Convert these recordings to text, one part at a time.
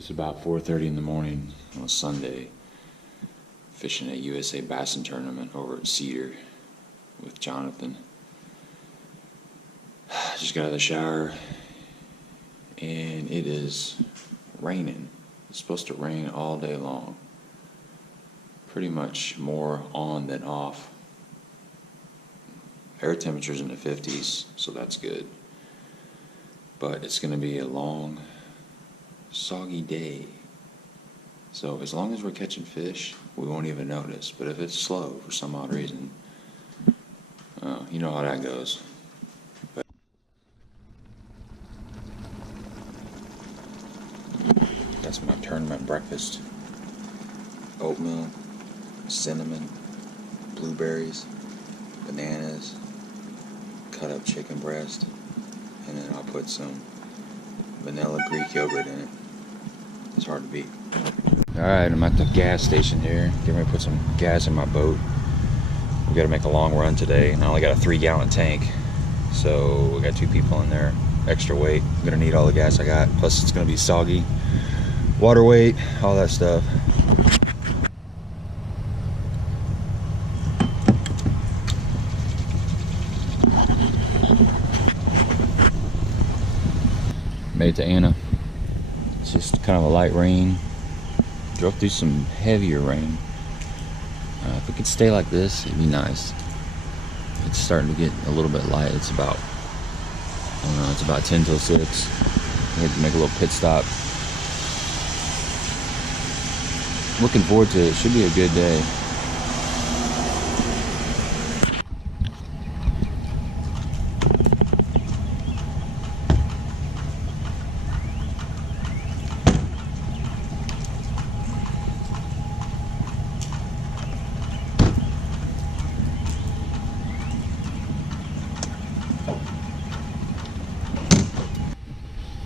It's about 4:30 in the morning on a Sunday, fishing at USA Bassin tournament over at Cedar with Jonathan. Just got out of the shower and it is raining. It's supposed to rain all day long. Pretty much more on than off. Air temperature's in the 50s, so that's good. But it's going to be a long, soggy day. So as long as we're catching fish, we won't even notice. But if it's slow for some odd reason, you know how that goes. But that's my tournament breakfast. Oatmeal, cinnamon, blueberries, bananas, cut up chicken breast, and then I'll put some vanilla Greek yogurt in it. It's hard to beat. Alright, I'm at the gas station here. Getting ready to put some gas in my boat. We gotta make a long run today, and I only got a 3-gallon tank. So we got 2 people in there, extra weight. I'm gonna need all the gas I got. Plus it's gonna be soggy. Water weight, all that stuff. Made it to Anna. It's just kind of a light rain. Drove through some heavier rain. If it could stay like this, it'd be nice. It's starting to get a little bit light. It's about, I don't know, it's about 10 till 6. We had to make a little pit stop. Looking forward to it. It should be a good day.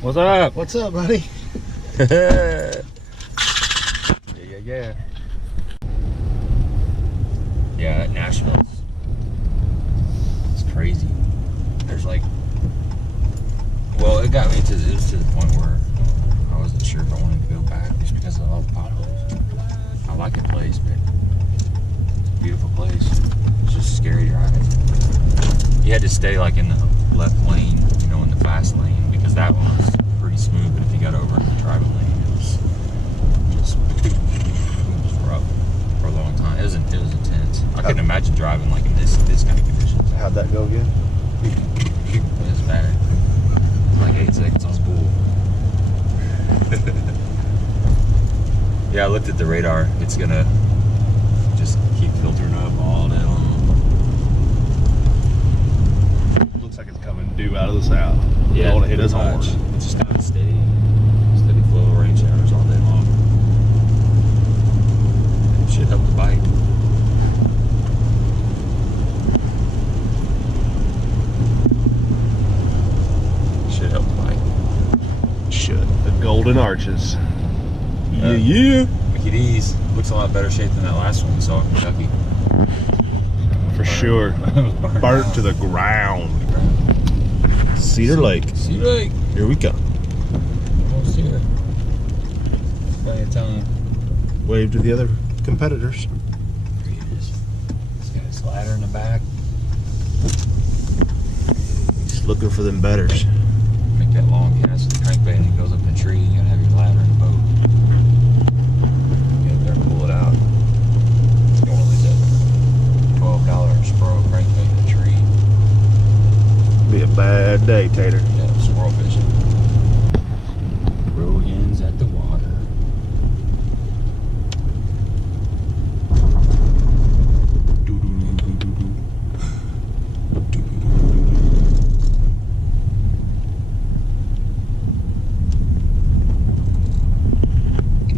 What's up? What's up, buddy? Yeah. Yeah, Nashville. It's crazy. There's like, well, it got me to the point where I wasn't sure if I wanted to go back just because of all the potholes. I like the place, but it's a beautiful place. It's just scary driving. You had to stay like in the left lane, you know, in the fast lane, because that one was pretty smooth. But if you got over in the driving lane, it was just rough for a long time. It was intense. I couldn't imagine driving like in this kind of conditions. How'd that go again? It was bad. Like 8 seconds on spool. Yeah, I looked at the radar. It's gonna just keep filtering up all day long. Looks like it's coming due out of the south. Yeah, Going to hit us hard. It's just kind of steady flow of rain showers all day long. It should help the bite. Should help the bite. Should. The golden arches. Yeah. Yeah. McKee's looks a lot better shape than that last one we saw in Kentucky. For sure. Burnt to the ground. Cedar Lake. Cedar Lake. Here we come. Almost here. Plenty of time. Wave to the other competitors. There he is. He's got his ladder in the back. He's looking for them betters. Make that long cast with the crankbait and it goes up in the tree. You gotta have your ladder in the boat. Get up there and pull it out. You don't want to leave that $12 Spro crankbait in the tree. Be a bad day, Tater. Yeah, squirrel fishing. Throw ends at the water.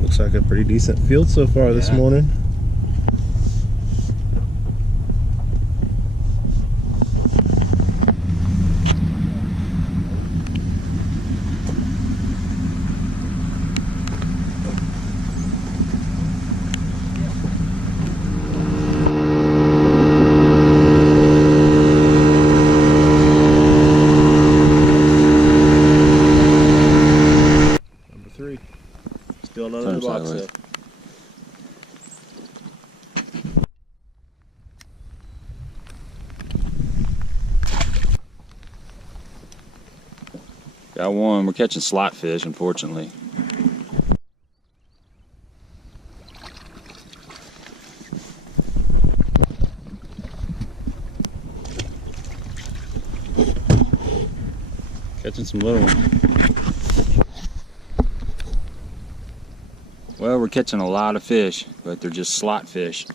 Looks like a pretty decent field so far this morning. Got one. We're catching slot fish, unfortunately. Catching some little ones. Well, we're catching a lot of fish, but they're just slot fish.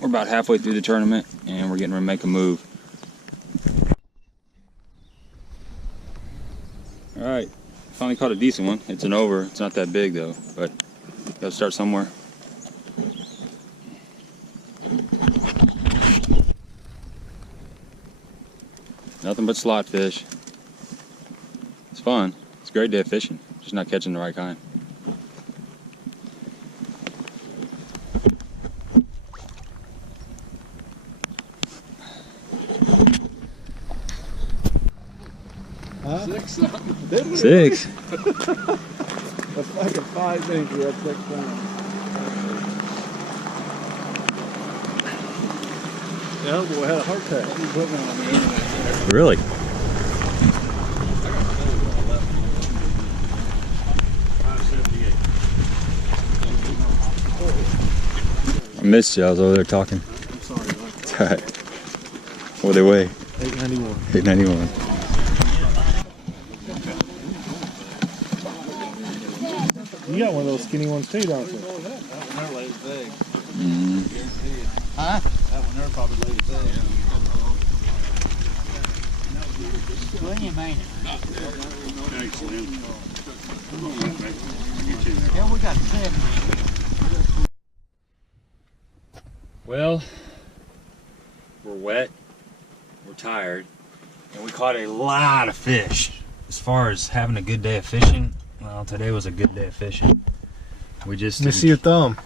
We're about halfway through the tournament, and we're getting ready to make a move. All right, finally caught a decent one. It's an over. It's not that big though, but gotta start somewhere. Nothing but slot fish. It's fun. It's a great day of fishing. Just not catching the right kind. Six. That's like a 5-inch. We had 6 pounds. Yeah, boy, had a heart attack. He put me on the internet. Really? I missed you. I was over there talking. I'm sorry, bud. It's all right. What do they weigh? 891. 891. You got one of those skinny ones too, don't you? That one there lays big. Mm-hmm. Huh? That one there probably lays big. When you mean it? Yeah, we got 7. Well, we're wet, we're tired, and we caught a lot of fish. As far as having a good day of fishing, well, today was a good day of fishing. We just Let me see your thumb.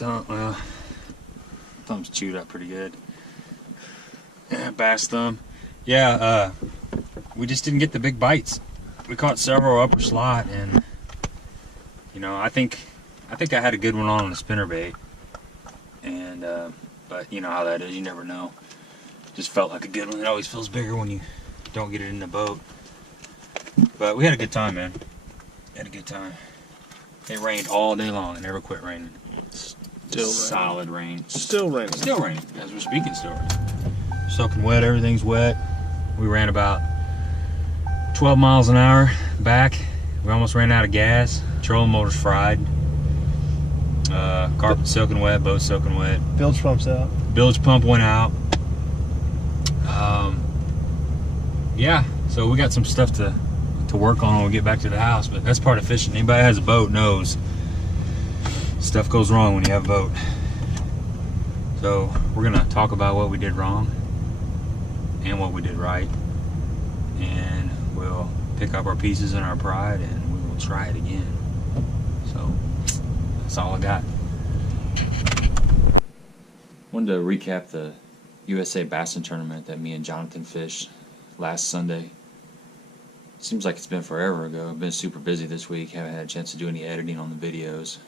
well, thumb's chewed up pretty good. Bass thumb. Yeah, we just didn't get the big bites. We caught several upper slot, and you know, I think I had a good one on the spinnerbait. And but you know how that is, you never know. Just felt like a good one. It always feels bigger when you don't get it in the boat. But we had a good time, man. Had a good time. It rained all day long. It never quit raining. Still solid rain. Still raining. Still raining. As we're speaking, still raining. Soaking wet. Everything's wet. We ran about 12 miles an hour back. We almost ran out of gas. Trolling motor's fried. Carpet soaking wet. Boat soaking wet. Bilge pump's out. Bilge pump went out. Yeah, so we got some stuff to work on when we get back to the house, but that's part of fishing. Anybody that has a boat knows stuff goes wrong when you have a boat. So we're gonna talk about what we did wrong and what we did right, and we'll pick up our pieces and our pride, and we will try it again. So that's all I got. Wanted to recap the USA Bassin tournament that me and Jonathan fished last Sunday. Seems like it's been forever ago. I've been super busy this week. Haven't had a chance to do any editing on the videos.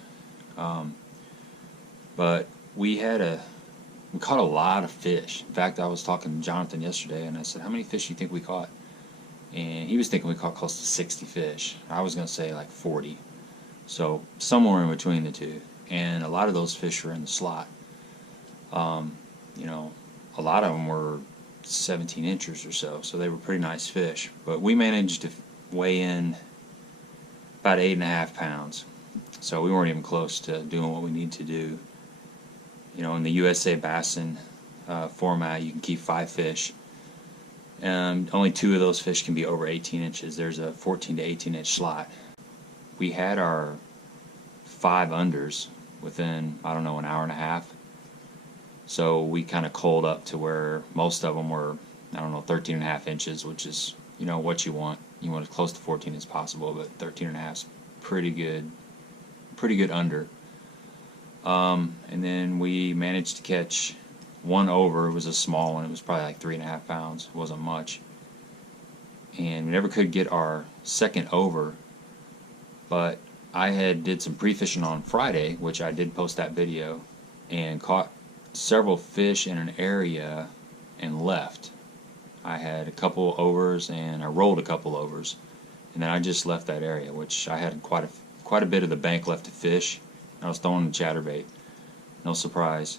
But we caught a lot of fish. In fact, I was talking to Jonathan yesterday, and I said, how many fish do you think we caught? And he was thinking we caught close to 60 fish. I was going to say like 40. So somewhere in between the two. And a lot of those fish were in the slot. You know, a lot of them were 17 inches or so, so they were pretty nice fish. But we managed to weigh in about 8.5 pounds, so we weren't even close to doing what we need to do. You know, in the USA Bassin format, you can keep 5 fish, and only 2 of those fish can be over 18 inches. There's a 14 to 18 inch slot. We had our 5 unders within, I don't know, an hour and a half. So we kind of culled up to where most of them were, I don't know, 13.5 inches, which is, you know, what you want. You want as close to 14 as possible, but 13.5 is pretty good under. And then we managed to catch one over. It was a small one. It was probably like 3.5 pounds. It wasn't much. And we never could get our second over, but I did some pre-fishing on Friday, which I did post that video, and caught several fish in an area and left. I had a couple overs, and I rolled a couple overs, and then I just left that area, which I had quite a bit of the bank left to fish. I was throwing the chatterbait, no surprise.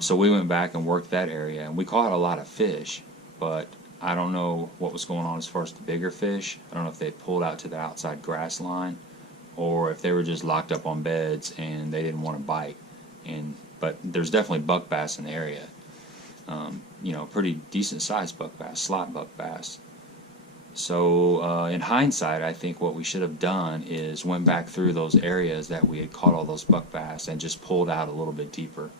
So we went back and worked that area, and we caught a lot of fish, but I don't know what was going on as far as the bigger fish. I don't know if they pulled out to the outside grass line, or if they were just locked up on beds and they didn't want to bite. But there's definitely buck bass in the area. You know, pretty decent sized buck bass, slot buck bass. So in hindsight, I think what we should have done is went back through those areas that we had caught all those buck bass and just pulled out a little bit deeper.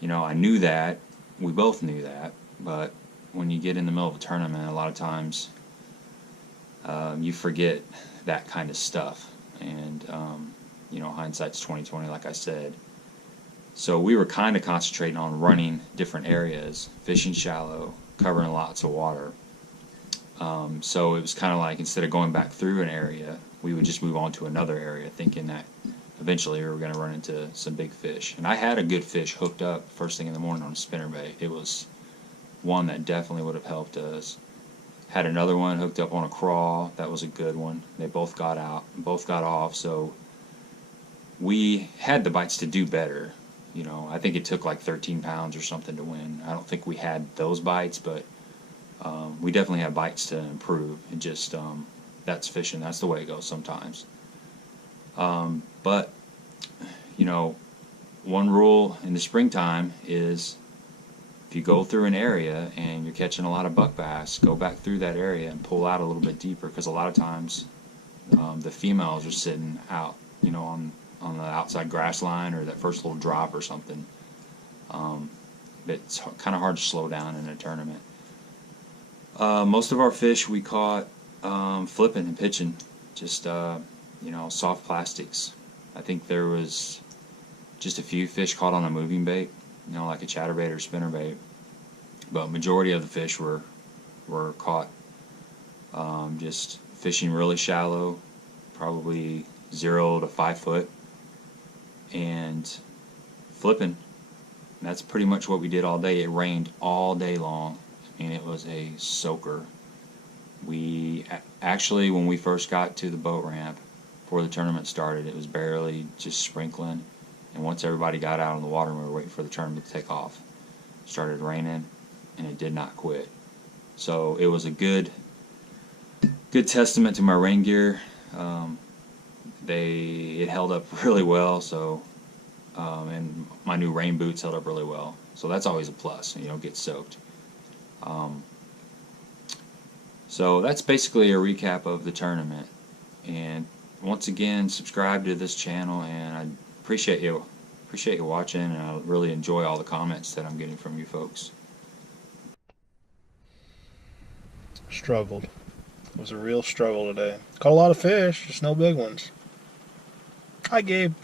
You know, I knew that, we both knew that, but when you get in the middle of a tournament, a lot of times you forget that kind of stuff. And you know, hindsight's 20/20, like I said. So we were kind of concentrating on running different areas, fishing shallow, covering lots of water. So it was kind of like, instead of going back through an area, we would just move on to another area, thinking that eventually we were going to run into some big fish. And I had a good fish hooked up first thing in the morning on a spinnerbait. It was one that definitely would have helped us. Had another one hooked up on a crawl. That was a good one. They both got out, both got off. So we had the bites to do better. You know, I think it took like 13 pounds or something to win. I don't think we had those bites, but we definitely had bites to improve. It just, that's fishing. That's the way it goes sometimes. But, you know, one rule in the springtime is, if you go through an area and you're catching a lot of buck bass, go back through that area and pull out a little bit deeper, because a lot of times the females are sitting out, you know, on the outside grass line or that first little drop or something. It's kind of hard to slow down in a tournament. Most of our fish we caught flipping and pitching, just you know, soft plastics. I think there was just a few fish caught on a moving bait, you know, like a chatterbait or spinnerbait, but majority of the fish were caught just fishing really shallow, probably 0 to 5 foot, and flipping. And that's pretty much what we did all day. It rained all day long, and it was a soaker. We actually, when we first got to the boat ramp before the tournament started, it was barely just sprinkling, and once everybody got out on the water and we were waiting for the tournament to take off, it started raining, and it did not quit. So it was a good testament to my rain gear. It held up really well, so and my new rain boots held up really well, so that's always a plus. You don't get soaked. So that's basically a recap of the tournament. And once again, subscribe to this channel, and I appreciate you watching, and I really enjoy all the comments that I'm getting from you folks. Struggled. It was a real struggle today. Caught a lot of fish, just no big ones. Hi, Gabe.